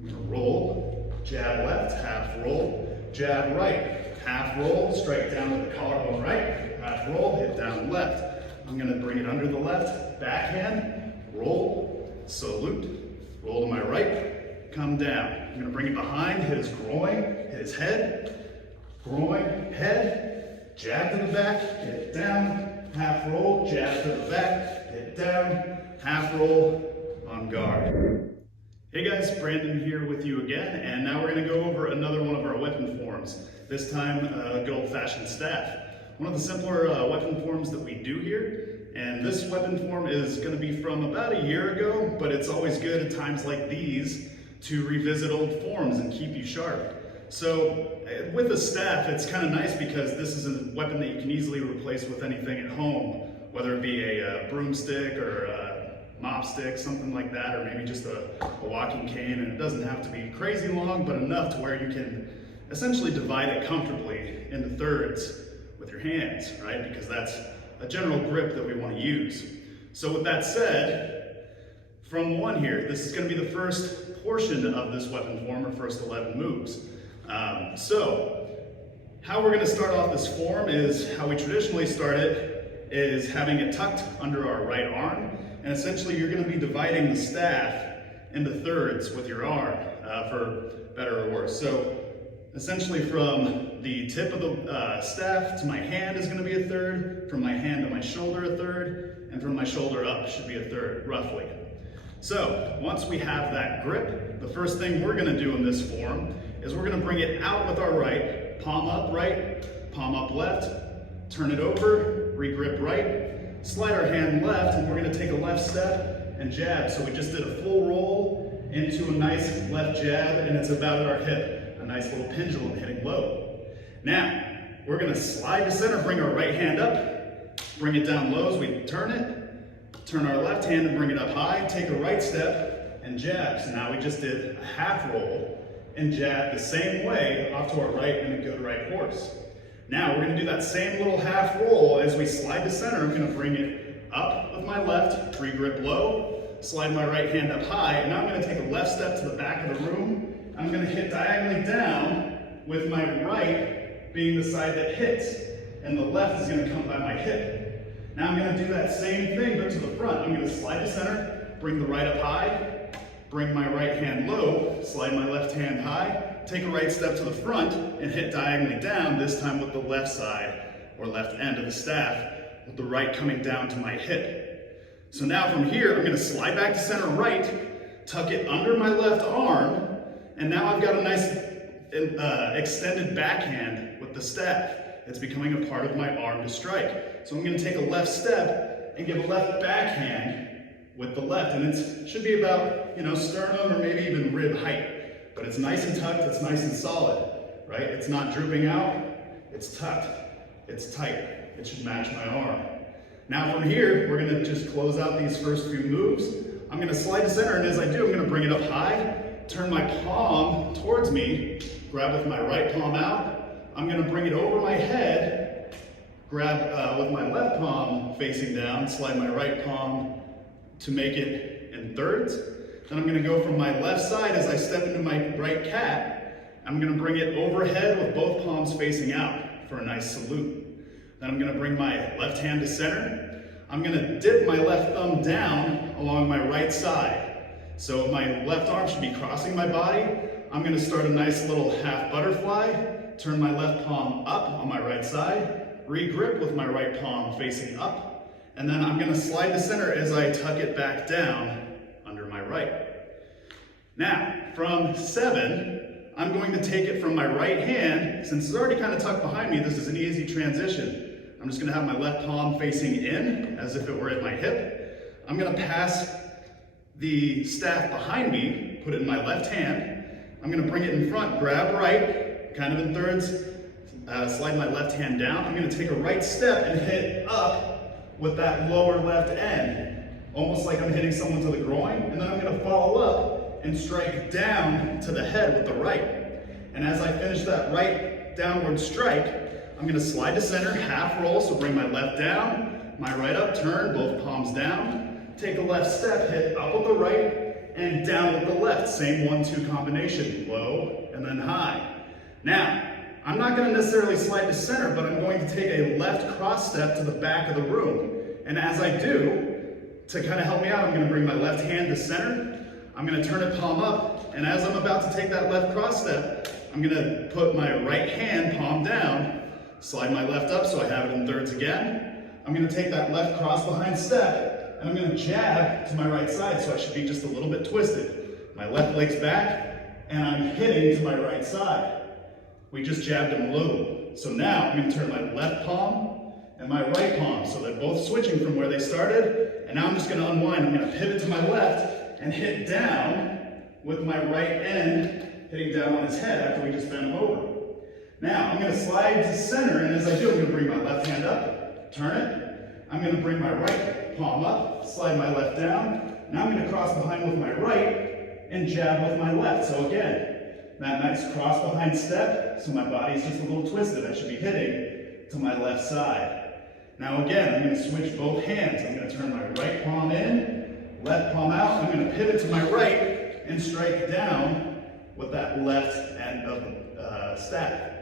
I'm gonna roll, jab left, half roll, jab right, half roll, strike down to the collarbone right, half roll, hit down left. I'm gonna bring it under the left, backhand, roll, salute, roll to my right, come down. I'm gonna bring it behind, hit his groin, hit his head, groin, head, jab to the back, hit it down, half roll, jab to the back, hit down, half roll, on guard. Hey guys, Brandon here with you again, and now we're going to go over another one of our weapon forms, this time good old-fashioned staff. One of the simpler weapon forms that we do here, and this weapon form is going to be from about a year ago, but it's always good at times like these to revisit old forms and keep you sharp. So with a staff, it's kind of nice because this is a weapon that you can easily replace with anything at home, whether it be a broomstick or a mop stick, something like that, or maybe just a walking cane, and it doesn't have to be crazy long, but enough to where you can essentially divide it comfortably into thirds with your hands, right? Because that's a general grip that we want to use. So with that said, from one here, this is going to be the first portion of this weapon form, or first 11 moves. So how we're going to start off this form is how we traditionally start it, is having it tucked under our right arm. And essentially you're going to be dividing the staff into thirds with your arm, for better or worse. So essentially from the tip of the staff to my hand is going to be a third, from my hand to my shoulder a third, and from my shoulder up should be a third, roughly. So once we have that grip, the first thing we're going to do in this form is we're going to bring it out with our right, palm up left, turn it over, re-grip right, slide our hand left, and we're going to take a left step and jab. So we just did a full roll into a nice left jab, and it's about at our hip. A nice little pendulum hitting low. Now, we're going to slide to center, bring our right hand up, bring it down low as we turn it, turn our left hand and bring it up high, take a right step and jab. So now we just did a half roll and jab the same way off to our right in a good right horse. Now we're going to do that same little half roll as we slide to center. I'm going to bring it up with my left, re-grip low, slide my right hand up high, and now I'm going to take a left step to the back of the room. I'm going to hit diagonally down with my right being the side that hits, and the left is going to come by my hip. Now I'm going to do that same thing but to the front. I'm going to slide to center, bring the right up high, bring my right hand low, slide my left hand high, take a right step to the front and hit diagonally down, this time with the left side or left end of the staff, with the right coming down to my hip. So now from here, I'm going to slide back to center right, tuck it under my left arm, and now I've got a nice extended backhand with the staff. It's becoming a part of my arm to strike. So I'm going to take a left step and give a left backhand with the left, and it should be about, sternum or maybe even rib height. But it's nice and tucked, it's nice and solid, right? It's not drooping out, it's tucked, it's tight. It should match my arm. Now from here, we're gonna just close out these first few moves. I'm gonna slide to center, and as I do, I'm gonna bring it up high, turn my palm towards me, grab with my right palm out. I'm gonna bring it over my head, grab with my left palm facing down, slide my right palm to make it in thirds. Then I'm going to go from my left side as I step into my right cat. I'm going to bring it overhead with both palms facing out for a nice salute. Then I'm going to bring my left hand to center. I'm going to dip my left thumb down along my right side. So my left arm should be crossing my body. I'm going to start a nice little half butterfly, turn my left palm up on my right side, re-grip with my right palm facing up, and then I'm going to slide to center as I tuck it back down under my right. Now, from 7, I'm going to take it from my right hand. Since it's already kind of tucked behind me, this is an easy transition. I'm just going to have my left palm facing in as if it were at my hip. I'm going to pass the staff behind me, put it in my left hand. I'm going to bring it in front, grab right, kind of in thirds, slide my left hand down. I'm going to take a right step and hit up with that lower left end, almost like I'm hitting someone to the groin, and then I'm going to follow up and strike down to the head with the right. And as I finish that right downward strike, I'm going to slide to center, half roll, so bring my left down, my right up, turn, both palms down, take a left step, hit up with the right, and down with the left. Same 1-2 combination, low and then high. Now, I'm not going to necessarily slide to center, but I'm going to take a left cross step to the back of the room. And as I do, to kind of help me out, I'm going to bring my left hand to center. I'm going to turn it palm up, and as I'm about to take that left cross step, I'm going to put my right hand palm down, slide my left up so I have it in thirds again. I'm going to take that left cross behind step, and I'm going to jab to my right side, so I should be just a little bit twisted. My left leg's back, and I'm hitting to my right side. We just jabbed him low. So now I'm going to turn my left palm and my right palm, so they're both switching from where they started, and now I'm just going to unwind. I'm going to pivot to my left and hit down with my right end hitting down on his head after we just bent him over. Now, I'm going to slide to center, and as I do, I'm going to bring my left hand up, turn it. I'm going to bring my right palm up, slide my left down. Now I'm going to cross behind with my right and jab with my left. So again, that nice cross behind step, so my body's just a little twisted. I should be hitting to my left side. Now again, I'm going to switch both hands. I'm going to turn my right palm in, left palm out. I'm going to pivot to my right and strike down with that left end of the staff.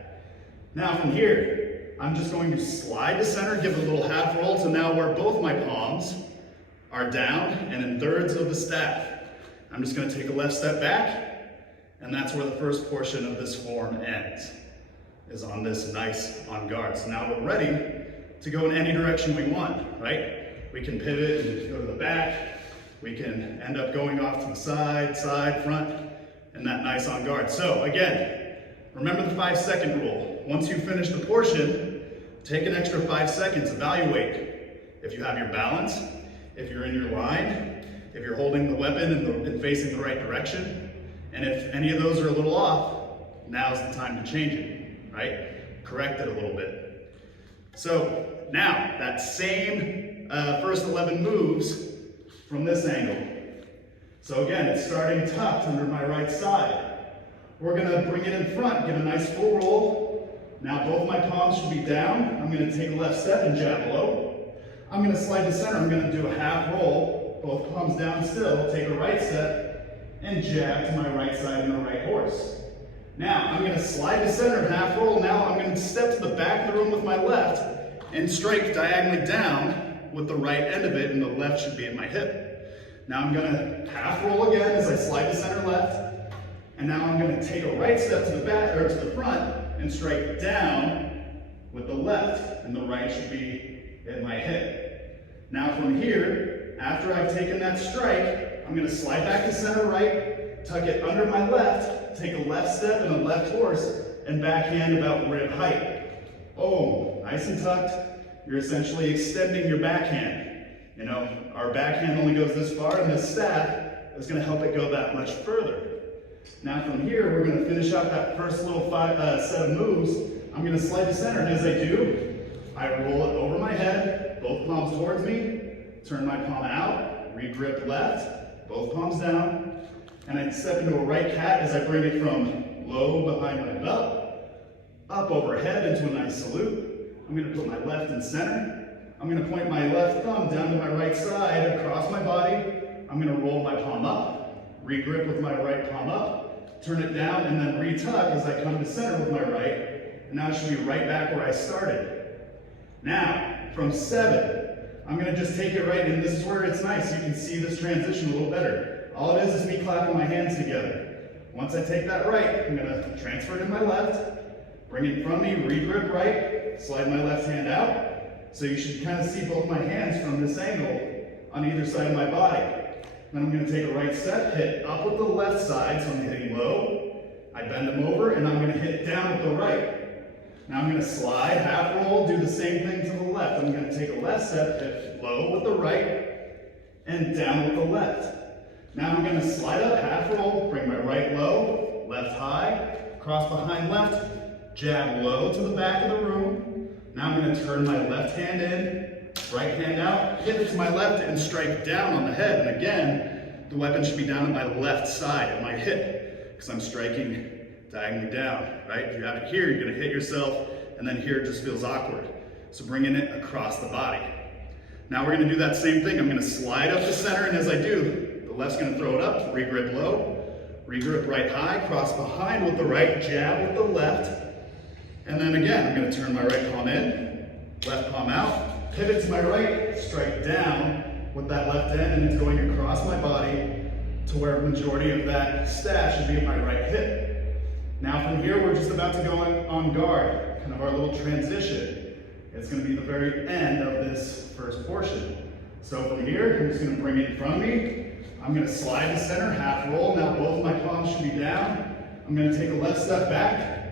Now from here, I'm just going to slide to center, give a little half roll to now where both my palms are down and in thirds of the staff. I'm just going to take a left step back, and that's where the first portion of this form ends, is on this nice on guard. So now we're ready to go in any direction we want, right? We can pivot and go to the back. We can end up going off to the side, front, and that nice on guard. So again, remember the 5-second rule. Once you finish the portion, take an extra 5 seconds, evaluate if you have your balance, if you're in your line, if you're holding the weapon and facing the right direction, and if any of those are a little off, now's the time to change it, right? Correct it a little bit. So now, that same first 11 moves from this angle. So again, it's starting tucked under my right side. We're gonna bring it in front, get a nice full roll. Now both my palms should be down. I'm gonna take a left step and jab low. I'm gonna slide to center. I'm gonna do a half roll, both palms down still, take a right step, and jab to my right side in the right horse. Now, I'm gonna slide to center, half roll. Now I'm gonna step to the back of the room with my left and strike diagonally down with the right end of it, and the left should be at my hip. Now I'm gonna half roll again as I slide to center left, and now I'm gonna take a right step to the back, or to the front, and strike down with the left, and the right should be at my hip. Now from here, after I've taken that strike, I'm gonna slide back to center right, tuck it under my left, take a left step and a left horse, and backhand about rib height. Boom, nice and tucked. You're essentially extending your backhand. You know, our backhand only goes this far, and this staff is going to help it go that much further. Now from here, we're going to finish up that first little set of moves. I'm going to slide to center, and as I do, I roll it over my head, both palms towards me, turn my palm out, re-grip left, both palms down, and I step into a right cat as I bring it from low behind my belt, up overhead into a nice salute. I'm going to put my left in center. I'm going to point my left thumb down to my right side, across my body. I'm going to roll my palm up, re-grip with my right palm up, turn it down, and then re-tuck as I come to center with my right. And now I should be right back where I started. Now, from 7, I'm going to just take it right, and this is where it's nice. You can see this transition a little better. All it is me clapping my hands together. Once I take that right, I'm going to transfer it to my left, bring it from me, re-grip right, slide my left hand out. So you should kind of see both my hands from this angle on either side of my body. Then I'm going to take a right step, hit up with the left side, so I'm hitting low. I bend them over, and I'm going to hit down with the right. Now I'm going to slide, half roll, do the same thing to the left. I'm going to take a left step, hit low with the right, and down with the left. Now I'm going to slide up, half roll, bring my right low, left high, cross behind left, jab low to the back of the room. Now I'm going to turn my left hand in, right hand out, hit it to my left, and strike down on the head. And again, the weapon should be down at my left side, at my hip, because I'm striking diagonally down, right? If you have it here, you're going to hit yourself, and then here it just feels awkward. So bringing it across the body. Now we're going to do that same thing. I'm going to slide up the center, and as I do, the left's gonna throw it up, regrip low, regrip right high, cross behind with the right, jab with the left. And then again, I'm gonna turn my right palm in, left palm out, pivot to my right, strike down with that left end, and it's going across my body to where the majority of that staff should be at my right hip. Now from here, we're just about to go on guard, kind of our little transition. It's gonna be the very end of this first portion. So from here, I'm just gonna bring it in front of me. I'm gonna slide to center, half roll. Now both my palms should be down. I'm gonna take a left step back,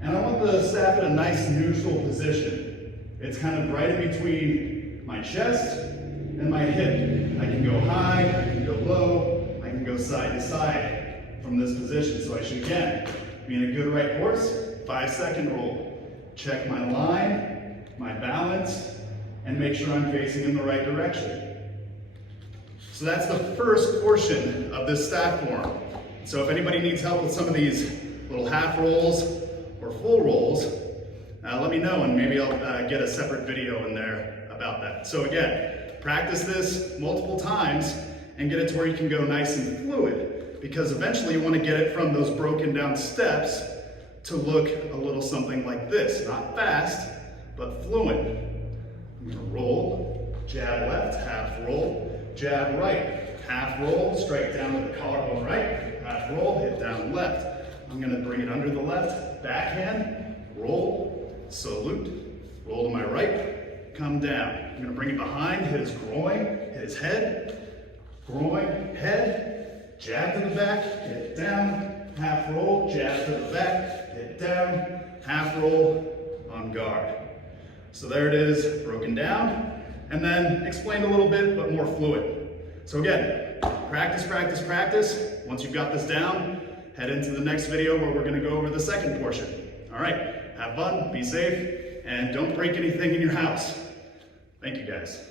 and I want the staff at a nice neutral position. It's kind of right in between my chest and my hip. I can go high, I can go low, I can go side to side from this position. So I should, again, be in a good right horse, 5-second roll. Check my line, my balance, and make sure I'm facing in the right direction. So that's the first portion of this staff form. So if anybody needs help with some of these little half rolls or full rolls, let me know, and maybe I'll get a separate video in there about that. So again, practice this multiple times and get it to where you can go nice and fluid, because eventually you want to get it from those broken down steps to look a little something like this. Not fast, but fluent. I'm going to roll, jab left, half roll, jab right, half roll, strike down to the collarbone right, half roll, hit down left. I'm going to bring it under the left, backhand, roll, salute, roll to my right, come down. I'm going to bring it behind, hit his groin, hit his head, groin, head, jab to the back, hit down, half roll, jab to the back, hit down, half roll, on guard. So there it is, broken down, and then explained a little bit, but more fluid. So again, practice, practice, practice. Once you've got this down, head into the next video where we're gonna go over the second portion. All right, have fun, be safe, and don't break anything in your house. Thank you guys.